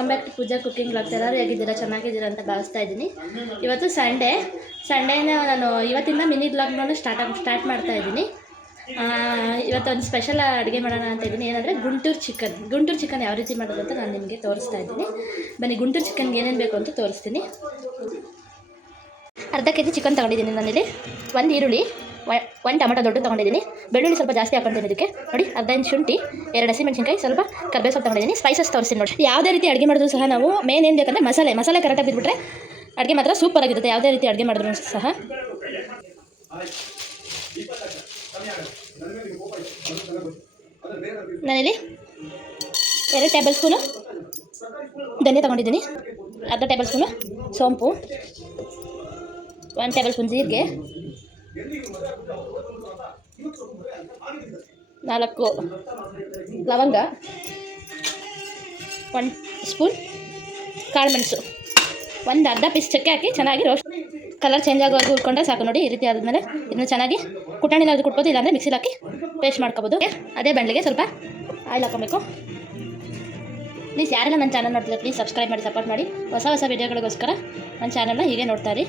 Come back to Pooja cooking vlogs. ಎಲ್ಲರೂ ಹೇಗಿದ್ದೀರಾ? ಚೆನ್ನಾಗಿದ್ದೀರಾ ಅಂತ ಭಾವಿಸ್ತಾ ಇದ್ದೀನಿ. ಇವತ್ತು ಸಂಡೇನೇ ನಾನು ಇವತ್ತಿಂದ ಮಿನಿ ಬ್ಲಾಗ್ನ ಸ್ಟಾರ್ಟ್ ಮಾಡ್ತಾ ಇದ್ದೀನಿ. ಇವತ್ತೊಂದು ಸ್ಪೆಷಲ್ ಅಡುಗೆ ಮಾಡೋಣ ಅಂತ ಇದ್ದೀನಿ. ಏನಂದರೆ ಗುಂಟೂರು ಚಿಕನ್ ಯಾವ ರೀತಿ ಮಾಡೋದು ಅಂತ ನಾನು ನಿಮಗೆ ತೋರಿಸ್ತಾ ಇದ್ದೀನಿ. ಬನ್ನಿ, ಗುಂಟೂರು ಚಿಕನ್ಗೆ ಏನೇನು ಬೇಕು ಅಂತ ತೋರಿಸ್ತೀನಿ. ಅರ್ಧ ಕೆಜಿ ಚಿಕನ್ ತೊಗೊಂಡಿದ್ದೀನಿ ನಾನಿಲ್ಲಿ. 1 ಈರುಳ್ಳಿ, 1 ಟೊಮೆಟೊ ದೊಡ್ಡ ತೊಗೊಂಡಿದ್ದೀನಿ. ಬೆಳ್ಳುಳ್ಳಿ ಸ್ವಲ್ಪ ಜಾಸ್ತಿ ಹಾಕ್ಕೊಂತೀನಿ ಇದಕ್ಕೆ. ನೋಡಿ, ಅರ್ಧ ಇಂಚು ಶುಂಠಿ, 2 ಹಸಿಮೆಣಸಿನ್ಕಾಯಿ, ಸ್ವಲ್ಪ ಕರ್ಬೇವು ಸೊಪ್ಪು ತೊಗೊಂಡಿದ್ದೀನಿ. ಸ್ಪೈಸಸ್ ತೋರಿಸ್ತೀನಿ ನೋಡಿ. ಯಾವುದೇ ರೀತಿ ಅಡುಗೆ ಮಾಡಿದ್ರು ಸಹ ನಾವು ಮೇನ್ ಏನು ಬೇಕಂದರೆ ಮಸಾಲೆ ಕರೆಕ್ಟಾಗಿ ಬಿದ್ದುಬಿಟ್ರೆ ಅಡುಗೆ ಮಾತ್ರ ಸೂಪರ್ ಆಗಿರುತ್ತೆ. ಯಾವುದೇ ರೀತಿ ಅಡುಗೆ ಮಾಡಿದ್ರು ಸಹ. ನಾನಿಲ್ಲಿ 2 ಟೇಬಲ್ ಸ್ಪೂನು ಧನಿಯಾ ತೊಗೊಂಡಿದ್ದೀನಿ, ಅರ್ಧ ಟೇಬಲ್ ಸ್ಪೂನು ಸೋಂಪು, 1 ಟೇಬಲ್ ಸ್ಪೂನ್ ಜೀರಿಗೆ, 4 ಲವಂಗ, 1 ಸ್ಪೂನ್ ಕಾಳುಮೆಣಸು, ಒಂದು ಅರ್ಧ ಪೀಸ್ ಚಕ್ಕೆ ಹಾಕಿ ಚೆನ್ನಾಗಿ ರೋಸ್ಟ್ ಕಲರ್ ಚೇಂಜ್ ಆಗೋವರೆಗೂ ಹುರ್ಕೊಂಡ್ರೆ ಸಾಕು. ನೋಡಿ, ಈ ರೀತಿ ಆದಮೇಲೆ ಇದನ್ನು ಚೆನ್ನಾಗಿ ಕುಟಾಣಿನಾದ್ರು ಕುಟ್ಬೋದು, ಇಲ್ಲಾಂದರೆ ಮಿಕ್ಸಿಲಿ ಹಾಕಿ ಪೇಸ್ಟ್ ಮಾಡ್ಕೋಬೋದು. ಅದೇ ಬಾಣಲೆಗೆ ಸ್ವಲ್ಪ ಆಯಿಲ್ ಹಾಕೋಬೇಕು. ಪ್ಲೀಸ್ ಯಾರೆಲ್ಲ ನನ್ನ ಚಾನಲ್ ನೋಡ್ತಿದ್ರೆ ಪ್ಲೀಸ್ ಸಬ್ಸ್ಕ್ರೈಬ್ ಮಾಡಿ, ಸಪೋರ್ಟ್ ಮಾಡಿ. ಹೊಸ ವೀಡಿಯೋಗಳಿಗೋಸ್ಕರ ನನ್ನ ಚಾನಲ್ನ ಹೀಗೆ ನೋಡ್ತಾ ಇರಿ.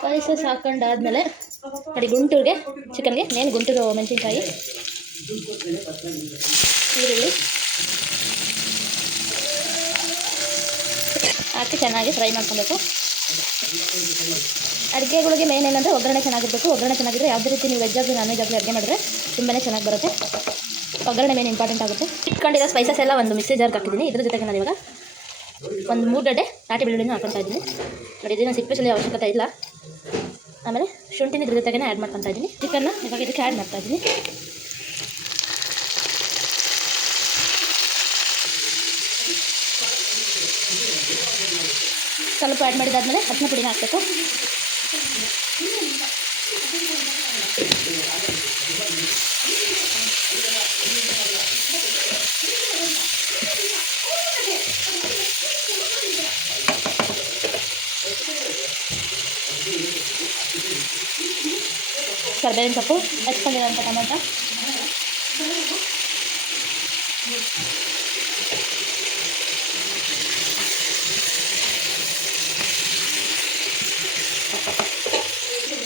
ಸ್ಪೈಸಸ್ ಹಾಕೊಂಡಾದ್ಮೇಲೆ ನೋಡಿ, ಗುಂಟೂರಿಗೆ ಚಿಕನ್ಗೆ ಮೇನ್ ಗುಂಟೂರು ಮೆಣಸಿನ್ಕಾಯಿ, ಈರುಳ್ಳಿ ಹಾಕಿ ಚೆನ್ನಾಗಿ ಫ್ರೈ ಮಾಡ್ಕೊಬೇಕು. ಅಡುಗೆಗಳಿಗೆ ಮೇನ್ ಏನಂದರೆ ಒಗ್ಗರಣೆ ಚೆನ್ನಾಗಿರಬೇಕು. ಒಗ್ಗರಣೆ ಚೆನ್ನಾಗಿದ್ದರೆ ಯಾವುದೇ ರೀತಿ ನೀವು ವೆಜ್ ಆಗಲಿ ನಾನ್ ವೆಜ್ ಆಗಲಿ ಅಡುಗೆ ಮಾಡಿದ್ರೆ ತುಂಬಾ ಚೆನ್ನಾಗಿ ಬರುತ್ತೆ. ಒಗ್ಗರಣೆ ಮೇನ್ ಇಂಪಾರ್ಟೆಂಟ್ ಆಗುತ್ತೆ. ಇಟ್ಕೊಂಡಿರೋ ಸ್ಪೈಸಸ್ ಎಲ್ಲ ಒಂದು ಮಿಕ್ಸಿ ಜಾರ್ಗೆ ಹಾಕಿದ್ದೀನಿ. ಇದ್ರ ಜೊತೆಗೆ ನಾನು ಇವಾಗ ಒಂದು 3 ಗಡ್ಡೆ ನಾಟಿ ಬೆಳ್ಳುಳ್ಳಿನ ಹಾಕ್ಕೊತಾ ಇದ್ದೀನಿ. ನೋಡಿ, ಇದನ್ನು ಸಿಪ್ಪೆ ಅವಶ್ಯಕತೆ ಇಲ್ಲ. ಆಮೇಲೆ ಶುಂಠಿನ ಇದ್ರ ಜೊತೆಗೆ ಆ್ಯಡ್ ಮಾಡ್ಕೊತಾ ಇದ್ದೀನಿ. ಚಿಕನ್ನ ಇವಾಗ ಇದಕ್ಕೆ ಆ್ಯಡ್ ಮಾಡ್ತಾ ಇದ್ದೀನಿ. ಸ್ವಲ್ಪ ಆ್ಯಡ್ ಮಾಡಿದಾದ್ಮೇಲೆ ಅರಿಶಿನ ಪುಡಿನ ಹಾಕಬೇಕು. ಕರ್ಬೇವಿನ ಸೊಪ್ಪು, ಹಚ್ಕೊಂಡಿರೋಂಥ ಟೊಮೆಟೊ,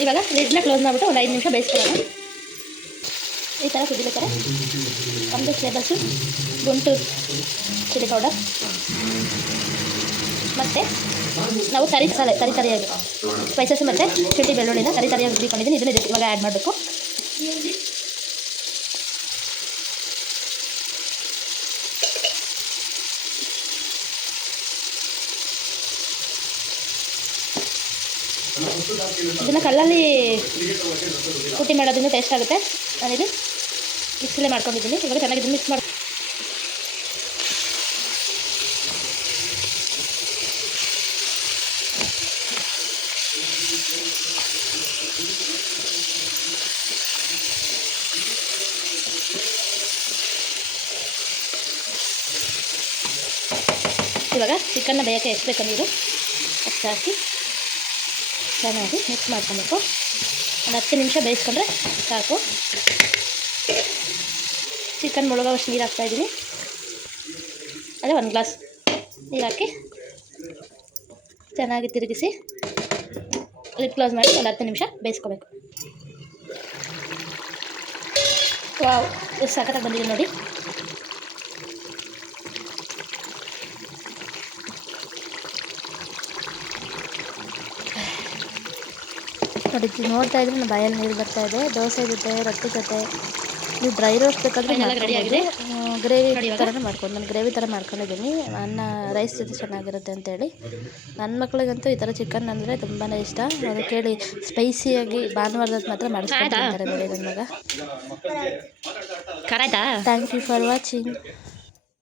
ಇವಾಗ ಲಿಡ್ನ ಕ್ಲೋಸ್ ಮಾಡಿಬಿಟ್ಟು ಒಂದು 5 ನಿಮಿಷ ಬೇಯಿಸ್ಕೊಳ್ಳೋಣ. ಈ ಥರ ಕುದಿಬೇಕಾರೆ 1 table spoon Guntur chilli powder, ಮತ್ತು ನಾವು ತರಿಯಾಗಿ ಸ್ಪೈಸಸ್ ಮತ್ತು ಶುಂಠಿ ಬೆಳ್ಳುಳ್ಳಿನ ತರಿಯಾಗಿ ರುಬ್ಬಿಕೊಂಡಿದ್ದೀನಿ. ಇದನ್ನು ಇವಾಗ ಆ್ಯಡ್ ಮಾಡಬೇಕು. ಇದನ್ನು ಕಲ್ಲಲ್ಲಿ ಕುಟ್ಟಿ ಮಾಡೋದ್ರಿಂದ ಟೇಸ್ಟ್ ಆಗುತ್ತೆ. ನಾನಿದು ಮಿಕ್ಸಿಲೇ ಮಾಡ್ಕೊಂಡಿದ್ದೀನಿ. ಇವಾಗ ಚೆನ್ನಾಗಿ ಇದನ್ನು ಮಿಕ್ಸ್ ಮಾಡಿ ಇವಾಗ ಚಿಕನ್ನ ಬೇಯಕ್ಕೆ ಎಷ್ಟು ಬೇಕು ನೀರು ಅಷ್ಟು ಹಾಕಿ ಚೆನ್ನಾಗಿ ಮಿಕ್ಸ್ ಮಾಡ್ಕೊಬೇಕು. ಒಂದು 10 ನಿಮಿಷ ಬೇಯಿಸ್ಕೊಂಡ್ರೆ ಸಾಕು. ಚಿಕನ್ ಮುಳುಗೋವಷ್ಟು ನೀರು ಹಾಕ್ತಾಯಿದ್ದೀನಿ. ಅದೇ 1 ಗ್ಲಾಸ್ ನೀರು ಹಾಕಿ ಚೆನ್ನಾಗಿ ತಿರುಗಿಸಿ ಲಿಡ್ ಕ್ಲೋಸ್ ಮಾಡಿ ಒಂದು 10 ನಿಮಿಷ ಬೇಯಿಸ್ಕೋಬೇಕು. ವಾವ್, ಎಷ್ಟು ಸಖತ್ತಾಗಿ ಬಂದಿದೆ ನೋಡಿ. ನೋಡಿ, ನೋಡ್ತಾ ಇದ್ರೆ ನನ್ನ ಬಾಯಲ್ಲಿ ನೀರು ಬರ್ತಾ ಇದೆ. ದೋಸೆ ಜೊತೆ, ರೊಟ್ಟಿ ಜೊತೆ ನೀವು ಡ್ರೈ ರೋಸ್ಟ್ ಬೇಕಾದ್ರೆ ರೆಡಿ ಆಗಿದೆ. ಗ್ರೇವಿ ಥರನೂ ಮಾಡ್ಕೊಂಡು ನಾನು ಗ್ರೇವಿ ಥರ ಮಾಡ್ಕೊಂಡಿದ್ದೀನಿ. ಅನ್ನ ರೈಸ್ ಜೊತೆ ಚೆನ್ನಾಗಿರುತ್ತೆ ಅಂತೇಳಿ. ನನ್ನ ಮಕ್ಳಿಗಂತೂ ಈ ಥರ ಚಿಕನ್ ಅಂದರೆ ತುಂಬಾ ಇಷ್ಟ. ಅದು ಕೇಳಿ ಸ್ಪೈಸಿಯಾಗಿ ಭಾನುವಾರದ ಮಾತ್ರ ಮಾಡಿಸ್ಕೊಳ್ತಾರೆ ನೋಡಿ ನನ್ನ ಮಗ. Thank you for watching.